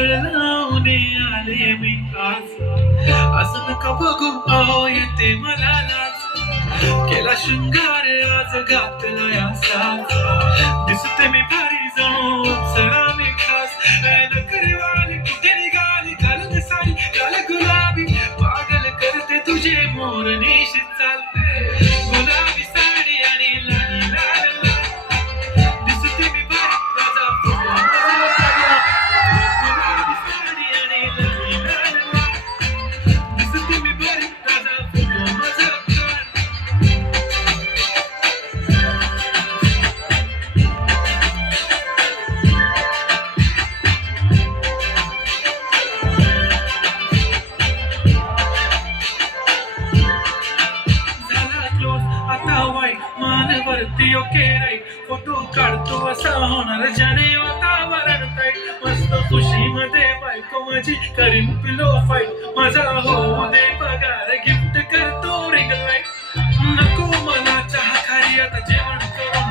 काजळ लावून आले मी आज. असं नका बघू अहो येते मला लाज. केला शृंगार आज घातला या साज. दिसते मी भारी जणू अप्सरा मी खास. नखरेवाली कुठे निघाली घालून साडी लाल गुलाबी. पागल करते तुझे मोर निशी चालते. गुलाबी साडी आणि लाल लाल लाल. दिसते मी भारी माझा फोटो माझा काढला. गुलाबी साडी आणि लाल लाल लाल. दिसते मी भारी माझा फोटो माझा काढला. आता वाईट मानवरती ओके राईट. फोटो काढतो असा होणार ज्याने वातावरण टाईट. मस्त खुशीमध्ये बायको माझी करीन पिलो फाईट. माझा हो दे पगार गिफ्ट करतो रिंग लाईट. नको मला चहा खारी आता जेवण करून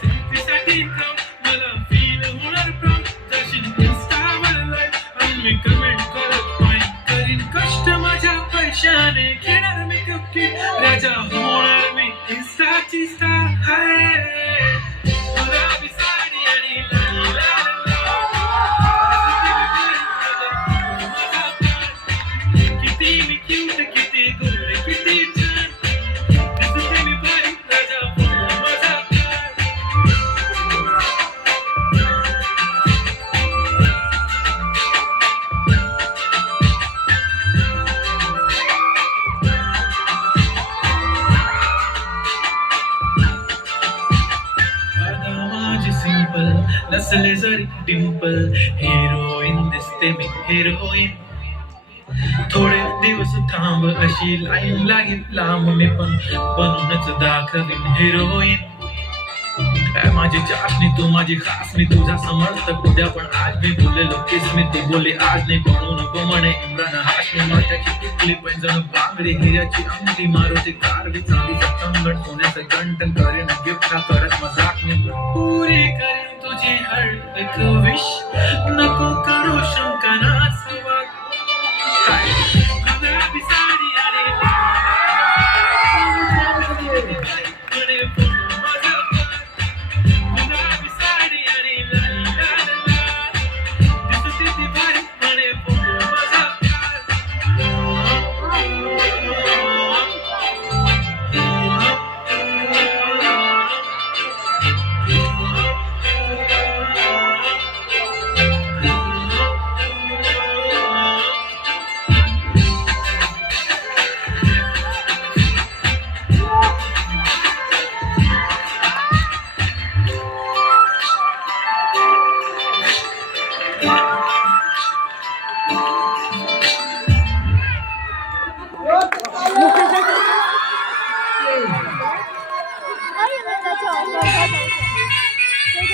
सेल्फीसाठी मला फील होणार प्राऊड. जाशील इन्स्टावर लाईव्ह आणि मी कमेंट करत नाही. करीन कष्ट माझ्या पैशाने घेणार मी कपकीट. राजा होणार मी इन्स्टाची स्टार. हाय गुलाबी साडी आणि लाल लाल लाल. किती मी क्यूट किती गोरे किती छान. दिसते मी भारी राजा होणार माझा प्यार. सिंपल नसले जरी डिंपल. हिरोईन दिसते मी हिरोईन. थोडे दिवस थांब अशी लाईन लागेल लांब. मी पण बनूनच दाखवीन हिरोईन. माझी चाशनी तू माझी खास. मी तुझा समर्थक उद्या पण आज मी बोललेलो किस मी. तू बोले आज नाही म्हणू नको म्हणे इम्रान हाशमी. माझ्याची टिकली पैंजण बांगडी हिऱ्याची अंगठी. मारुती कारवी चांदीचा कंगण सोन्याचं गंटन. करेन गिफ्ट करत मजाक मी. पुरी करेन तुझी हर एक विश. नको करू शंका नाच.